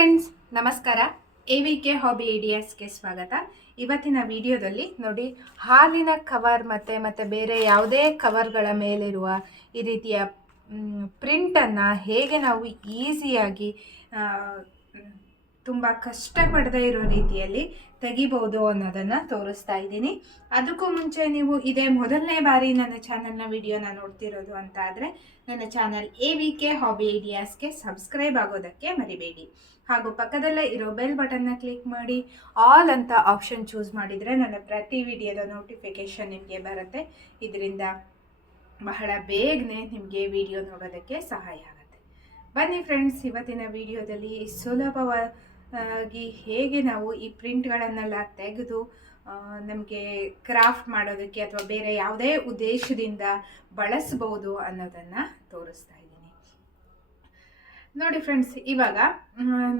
Friends ನಮಸ್ಕಾರ. A V K hobby ಐಡಿಯಾಸ್ಗೆ ಸ್ವಾಗತ. ಇವತ್ತಿನ ವಿಡಿಯೋದಲ್ಲಿ ನೋಡಿ, ಹಾಲಿನ ಕವರ್ ಮತ್ತು ಮತ್ತು ಬೇರೆ ಯಾವುದೇ ಕವರ್ಗಳ ಮೇಲಿರುವ ಈ ರೀತಿಯ ಪ್ರಿಂಟನ್ನು ಹೇಗೆ ನಾವು ಈಸಿಯಾಗಿ ತುಂಬ ಕಷ್ಟಪಡದೇ ಇರೋ ರೀತಿಯಲ್ಲಿ ತೆಗಿಬೋದು ಅನ್ನೋದನ್ನು ತೋರಿಸ್ತಾ ಇದ್ದೀನಿ. ಅದಕ್ಕೂ ಮುಂಚೆ ನೀವು ಇದೇ ಮೊದಲನೇ ಬಾರಿ ನನ್ನ ಚಾನಲ್ನ ವಿಡಿಯೋನ ನೋಡ್ತಿರೋದು ಅಂತ ಆದರೆ ನನ್ನ channel A V K hobby ಐಡಿಯಾಸ್ಗೆ subscribe ಆಗೋದಕ್ಕೆ ಮರಿಬೇಡಿ. ಹಾಗೂ ಪಕ್ಕದಲ್ಲೇ ಇರೋ ಬೆಲ್ ಬಟನ್ನ ಕ್ಲಿಕ್ ಮಾಡಿ, ಆಲ್ ಅಂತ ಆಪ್ಷನ್ ಚೂಸ್ ಮಾಡಿದರೆ ನನ್ನ ಪ್ರತಿ ವಿಡಿಯೋದ ನೋಟಿಫಿಕೇಷನ್ ನಿಮಗೆ ಬರುತ್ತೆ. ಇದರಿಂದ ಬಹಳ ಬೇಗನೆ ನಿಮಗೆ ವಿಡಿಯೋ ನೋಡೋದಕ್ಕೆ ಸಹಾಯ ಆಗುತ್ತೆ. ಬನ್ನಿ ಫ್ರೆಂಡ್ಸ್, ಇವತ್ತಿನ ವಿಡಿಯೋದಲ್ಲಿ ಸುಲಭವಾಗಿ ಹೇಗೆ ನಾವು ಈ ಪ್ರಿಂಟ್ಗಳನ್ನೆಲ್ಲ ತೆಗೆದು ನಮಗೆ ಕ್ರಾಫ್ಟ್ ಮಾಡೋದಕ್ಕೆ ಅಥವಾ ಬೇರೆ ಯಾವುದೇ ಉದ್ದೇಶದಿಂದ ಬಳಸ್ಬೋದು ಅನ್ನೋದನ್ನು ತೋರಿಸ್ತಾ ಇದ್ದೀನಿ. ನೋಡಿ ಫ್ರೆಂಡ್ಸ್, ಇವಾಗ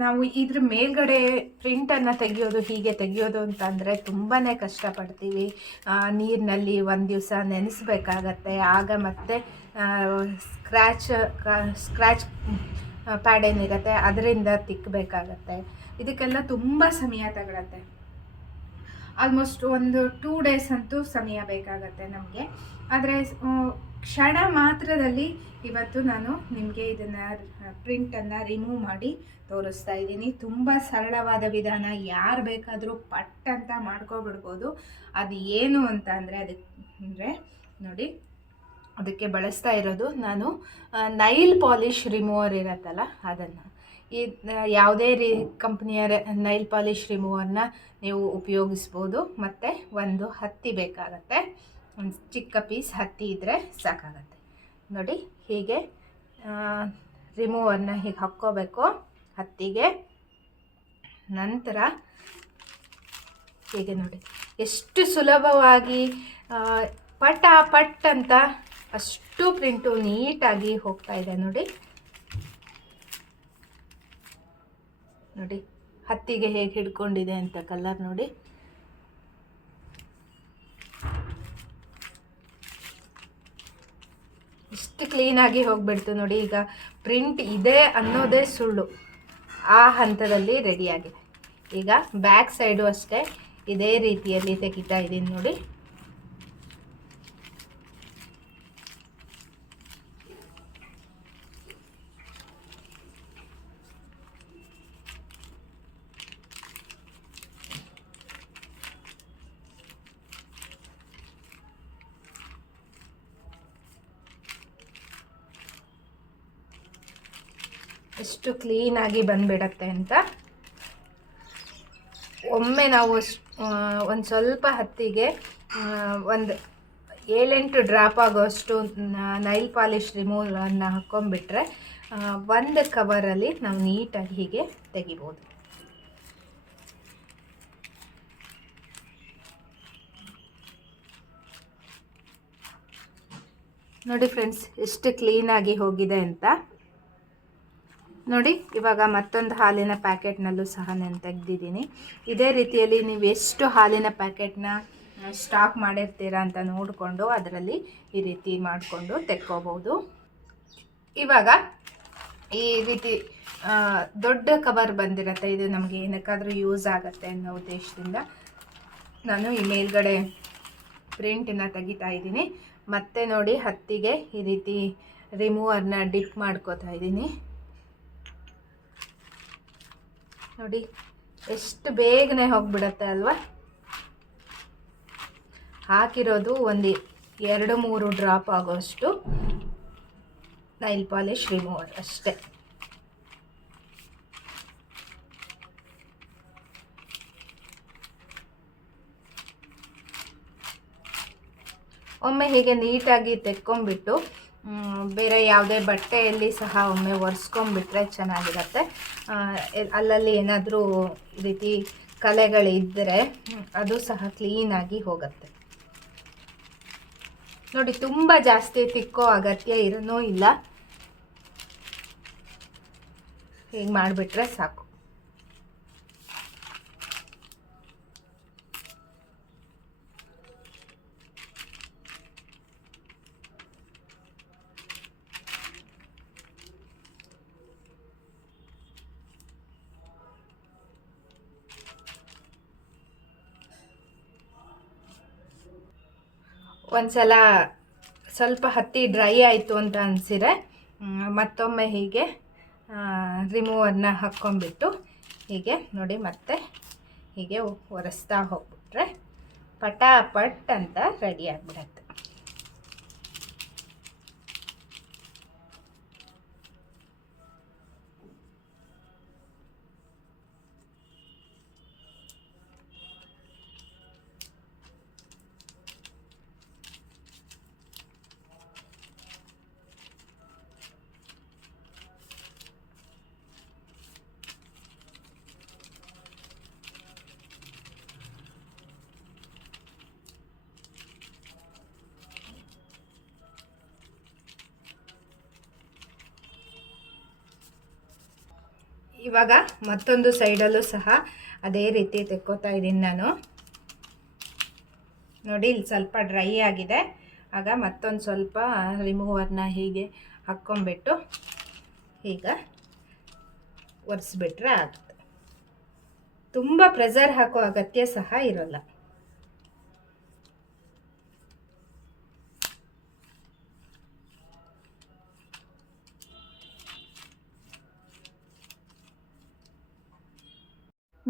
ನಾವು ಇದ್ರ ಮೇಲ್ಗಡೆ ಪ್ರಿಂಟನ್ನು ತೆಗೆಯೋದು ಹೀಗೆ ತೆಗೆಯೋದು ಅಂತಂದರೆ ತುಂಬಾ ಕಷ್ಟಪಡ್ತೀವಿ. ನೀರಿನಲ್ಲಿ ಒಂದು ದಿವಸ ನೆನೆಸ್ಬೇಕಾಗತ್ತೆ. ಆಗ ಮತ್ತೆ ಸ್ಕ್ರ್ಯಾಚ್ ಸ್ಕ್ರ್ಯಾಚ್ ಪ್ಯಾಡ್ ಏನಿರುತ್ತೆ, ಅದರಿಂದ ತಿಕ್ಕಬೇಕಾಗತ್ತೆ ಇದಕ್ಕೆಲ್ಲ ತುಂಬ ಸಮಯ ತಗೊಳತ್ತೆ. ಆಲ್ಮೋಸ್ಟ್ ಒಂದು ಟೂ ಡೇಸ್ ಅಂತೂ ಸಮಯ ಬೇಕಾಗತ್ತೆ ನಮಗೆ. ಆದರೆ ಕ್ಷಣ ಮಾತ್ರದಲ್ಲಿ ಇವತ್ತು ನಾನು ನಿಮಗೆ ಇದನ್ನು ಪ್ರಿಂಟನ್ನು ರಿಮೂವ್ ಮಾಡಿ ತೋರಿಸ್ತಾ ಇದ್ದೀನಿ. ತುಂಬ ಸರಳವಾದ ವಿಧಾನ. ಯಾರು ಬೇಕಾದರೂ ಪಟ್ ಅಂತ ಮಾಡ್ಕೊಬಿಡ್ಬೋದು. ಅದು ಏನು ಅಂತ ಅಂದರೆ, ಅದಕ್ಕೆ, ಅಂದರೆ ನೋಡಿ ಅದಕ್ಕೆ ಬಳಸ್ತಾ ಇರೋದು ನಾನು ನೈಲ್ ಪಾಲಿಷ್ ರಿಮೂವರ್ ಇರತ್ತಲ್ಲ ಅದನ್ನು. ಈ ಯಾವುದೇ ರೀ ಕಂಪ್ನಿಯ ನೈಲ್ ಪಾಲಿಷ್ ರಿಮೂವರ್ನ ನೀವು ಉಪಯೋಗಿಸ್ಬೋದು, ಮತ್ತು ಒಂದು ಹತ್ತಿ ಬೇಕಾಗತ್ತೆ. ಒಂದು ಚಿಕ್ಕ ಪೀಸ್ ಹತ್ತಿ ಇದ್ದರೆ ಸಾಕಾಗತ್ತೆ. ನೋಡಿ, ಹೀಗೆ ರಿಮೂವರ್ನ ಹೀಗೆ ಹಾಕ್ಕೋಬೇಕು ಹತ್ತಿಗೆ. ನಂತರ, ಹೀಗೆ ನೋಡಿ, ಎಷ್ಟು ಸುಲಭವಾಗಿ ಪಟ ಪಟ್ ಅಂತ ಅಷ್ಟು ಪ್ರಿಂಟು ನೀಟಾಗಿ ಹೋಗ್ತಾ ಇದೆ ನೋಡಿ. ನೋಡಿ, ಹತ್ತಿಗೆ ಹೇಗೆ ಹಿಡ್ಕೊಂಡಿದೆ ಅಂತ ಕಲರ್ ನೋಡಿ. ಇಷ್ಟು ಕ್ಲೀನಾಗಿ ಹೋಗ್ಬಿಡ್ತು ನೋಡಿ, ಈಗ ಪ್ರಿಂಟ್ ಇದೆ ಅನ್ನೋದೇ ಸುಳ್ಳು. ಆ ಹಂತದಲ್ಲಿ ರೆಡಿಯಾಗಿದೆ ಈಗ ಬ್ಯಾಕ್ ಸೈಡು ಅಷ್ಟೇ, ಇದೇ ರೀತಿಯಲ್ಲಿ ತೆಗಿತಾ ಇದ್ದೀನಿ ನೋಡಿ. ಎಷ್ಟು ಕ್ಲೀನಾಗಿ ಬಂದುಬಿಡತ್ತೆ ಅಂತ. ಒಮ್ಮೆ ನಾವು ಒಂದು ಸ್ವಲ್ಪ ಹತ್ತಿಗೆ ಒಂದು ಏಳೆಂಟು ಡ್ರಾಪ್ ಆಗೋಷ್ಟು ನೈಲ್ ಪಾಲಿಷ್ ರಿಮೂವನ್ನು ಹಾಕ್ಕೊಂಡ್ಬಿಟ್ರೆ ಒಂದು ಕವರಲ್ಲಿ ನಾವು ನೀಟಾಗಿ ಹೀಗೆ ತೆಗಿಬೋದು. ನೋಡಿ ಫ್ರೆಂಡ್ಸ್ ಎಷ್ಟು ಕ್ಲೀನಾಗಿ ಹೋಗಿದೆ ಅಂತ. ನೋಡಿ, ಇವಾಗ ಮತ್ತೊಂದು ಹಾಲಿನ ಪ್ಯಾಕೆಟ್ನಲ್ಲೂ ಸಹ ನಾನು ತೆಗೆದಿದ್ದೀನಿ. ಇದೇ ರೀತಿಯಲ್ಲಿ ನೀವು ಎಷ್ಟು ಹಾಲಿನ ಪ್ಯಾಕೆಟ್ನ ಸ್ಟಾಕ್ ಮಾಡಿರ್ತೀರಾ ಅಂತ ನೋಡಿಕೊಂಡು ಅದರಲ್ಲಿ ಈ ರೀತಿ ಮಾಡಿಕೊಂಡು ತೆಕ್ಕೋಬೋದು. ಇವಾಗ ಈ ರೀತಿ ದೊಡ್ಡ ಕವರ್ ಬಂದಿರತ್ತೆ, ಇದು ನಮಗೆ ಏನಕ್ಕಾದರೂ ಯೂಸ್ ಆಗುತ್ತೆ ಅನ್ನೋ ಉದ್ದೇಶದಿಂದ ನಾನು ಈ ಮೇಲ್ಗಡೆ ಪ್ರಿಂಟನ್ನು ತೆಗಿತಾ ಇದ್ದೀನಿ. ಮತ್ತೆ ನೋಡಿ, ಹತ್ತಿಗೆ ಈ ರೀತಿ ರಿಮೂವರ್ನ ಡಿಪ್ ಮಾಡ್ಕೋತಾ ಇದ್ದೀನಿ. ನೋಡಿ, ಎಷ್ಟು ಬೇಗನೆ ಹೋಗ್ಬಿಡತ್ತೆ ಅಲ್ವಾ? ಹಾಕಿರೋದು ಒಂದು ಎರಡು ಮೂರು ಡ್ರಾಪ್ ಆಗೋಷ್ಟು ನೈಲ್ ಪಾಲಿಶ್ ರಿಮೂವರ್ ಅಷ್ಟೇ. ಒಮ್ಮೆ ಹೀಗೆ ನೀಟಾಗಿ ತೆಕ್ಕೊಂಬಿಟ್ಟು ಬೇರೆ ಯಾವುದೇ ಬಟ್ಟೆಯಲ್ಲಿ ಸಹ ಒಮ್ಮೆ ಒರೆಸ್ಕೊಂಡ್ಬಿಟ್ರೆ ಚೆನ್ನಾಗಿರುತ್ತೆ. ಅಲ್ಲಲ್ಲಿ ಏನಾದರೂ ರೀತಿ ಕಲೆಗಳಿದ್ದರೆ ಅದು ಸಹ ಕ್ಲೀನಾಗಿ ಹೋಗುತ್ತೆ. ನೋಡಿ, ತುಂಬ ಜಾಸ್ತಿ ತಿಕ್ಕೋ ಅಗತ್ಯ ಇರೋನೂ ಇಲ್ಲ? ಹೀಗೆ ಮಾಡಿಬಿಟ್ರೆ ಸಾಕು. ಒಂದ್ಸಲ ಸ್ವಲ್ಪ ಹತ್ತಿ ಡ್ರೈ ಆಯಿತು ಅಂತ ಅನಿಸಿದ್ರೆ ಮತ್ತೊಮ್ಮೆ ಹೀಗೆ ರಿಮೂವರ್ನ ಹಾಕ್ಕೊಂಬಿಟ್ಟು ಹೀಗೆ ನೋಡಿ ಮತ್ತೆ ಹೀಗೆ ಒರೆಸ್ತಾ ಹೋಗ್ಬಿಟ್ರೆ ಪಟಾಪಟ್ ಅಂತ ರೆಡಿ ಆಗಿಬಿಡತ್ತೆ. ಇವಾಗ ಮತ್ತೊಂದು ಸೈಡಲ್ಲೂ ಸಹ ಅದೇ ರೀತಿ ತೆಕ್ಕೋತಾ ಇದ್ದೀನಿ ನಾನು. ನೋಡಿ, ಇಲ್ಲಿ ಸ್ವಲ್ಪ ಡ್ರೈ ಆಗಿದೆ. ಆಗ ಮತ್ತೊಂದು ಸ್ವಲ್ಪ ರಿಮೂವರ್ನ ಹೀಗೆ ಹಾಕ್ಕೊಂಬಿಟ್ಟು ಈಗ ಒರೆಸ್ಬಿಟ್ರೆ ಆಗುತ್ತೆ. ತುಂಬ ಪ್ರೆಸರ್ ಹಾಕೋ ಅಗತ್ಯ ಸಹ ಇರೋಲ್ಲ.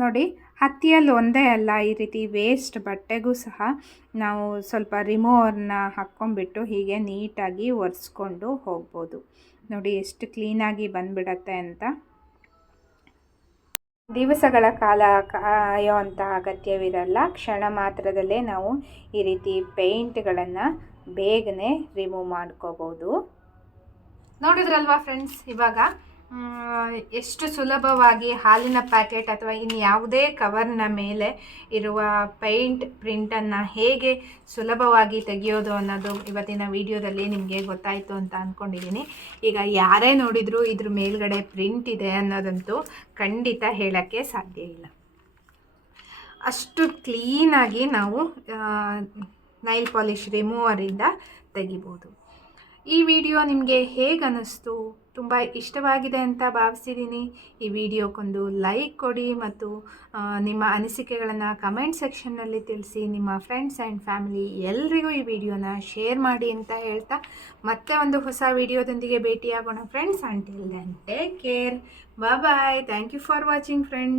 ನೋಡಿ, ಹತ್ತಿಯಲ್ಲಿ ಒಂದೇ ಅಲ್ಲ, ಈ ರೀತಿ ವೇಸ್ಟ್ ಬಟ್ಟೆಗೂ ಸಹ ನಾವು ಸ್ವಲ್ಪ ರಿಮೋವರ್ನ ಹಾಕ್ಕೊಂಡ್ಬಿಟ್ಟು ಹೀಗೆ ನೀಟಾಗಿ ಒರೆಸ್ಕೊಂಡು ಹೋಗ್ಬೋದು. ನೋಡಿ, ಎಷ್ಟು ಕ್ಲೀನಾಗಿ ಬಂದ್ಬಿಡತ್ತೆ ಅಂತ. ದಿವಸಗಳ ಕಾಲ ಕಾಯೋ ಅಗತ್ಯವಿರಲ್ಲ. ಕ್ಷಣ ಮಾತ್ರದಲ್ಲೇ ನಾವು ಈ ರೀತಿ ಪೇಂಟ್ಗಳನ್ನು ಬೇಗನೆ ರಿಮೂವ್ ಮಾಡ್ಕೋಬೋದು. ನೋಡಿದ್ರಲ್ವಾ ಫ್ರೆಂಡ್ಸ್ ಇವಾಗ ಎಷ್ಟು ಸುಲಭವಾಗಿ ಹಾಲಿನ ಪ್ಯಾಕೆಟ್ ಅಥವಾ ಇನ್ನು ಯಾವುದೇ ಕವರ್ನ ಮೇಲೆ ಇರುವ ಪೈಂಟ್ ಪ್ರಿಂಟನ್ನು ಹೇಗೆ ಸುಲಭವಾಗಿ ತೆಗೆಯೋದು ಅನ್ನೋದು ಇವತ್ತಿನ ವಿಡಿಯೋದಲ್ಲಿ ನಿಮಗೆ ಗೊತ್ತಾಯಿತು ಅಂತ ಅಂದ್ಕೊಂಡಿದ್ದೀನಿ. ಈಗ ಯಾರೇ ನೋಡಿದರೂ ಇದ್ರ ಮೇಲ್ಗಡೆ ಪ್ರಿಂಟ್ ಇದೆ ಅನ್ನೋದಂತೂ ಖಂಡಿತ ಹೇಳೋಕ್ಕೆ ಸಾಧ್ಯ ಇಲ್ಲ. ಅಷ್ಟು ಕ್ಲೀನಾಗಿ ನಾವು ನೈಲ್ ಪಾಲಿಷ್ ರಿಮೂವರಿಂದ ತೆಗಿಬೋದು. ಈ ವಿಡಿಯೋ ನಿಮಗೆ ಹೇಗೆ ಅನ್ನಿಸ್ತು ತುಂಬ ಇಷ್ಟವಾಗಿದೆ ಅಂತ ಭಾವಿಸಿದ್ದೀನಿ. ಈ ವಿಡಿಯೋಕ್ಕೊಂದು ಲೈಕ್ ಕೊಡಿ ಮತ್ತು ನಿಮ್ಮ ಅನಿಸಿಕೆಗಳನ್ನು ಕಮೆಂಟ್ ಸೆಕ್ಷನ್ನಲ್ಲಿ ತಿಳಿಸಿ, ನಿಮ್ಮ ಫ್ರೆಂಡ್ಸ್ ಆ್ಯಂಡ್ ಫ್ಯಾಮಿಲಿ ಎಲ್ರಿಗೂ ಈ ವಿಡಿಯೋನ ಶೇರ್ ಮಾಡಿ ಅಂತ ಹೇಳ್ತಾ, ಮತ್ತೆ ಒಂದು ಹೊಸ ವಿಡಿಯೋದೊಂದಿಗೆ ಭೇಟಿಯಾಗೋಣ friends until then take care bye thank you for watching friends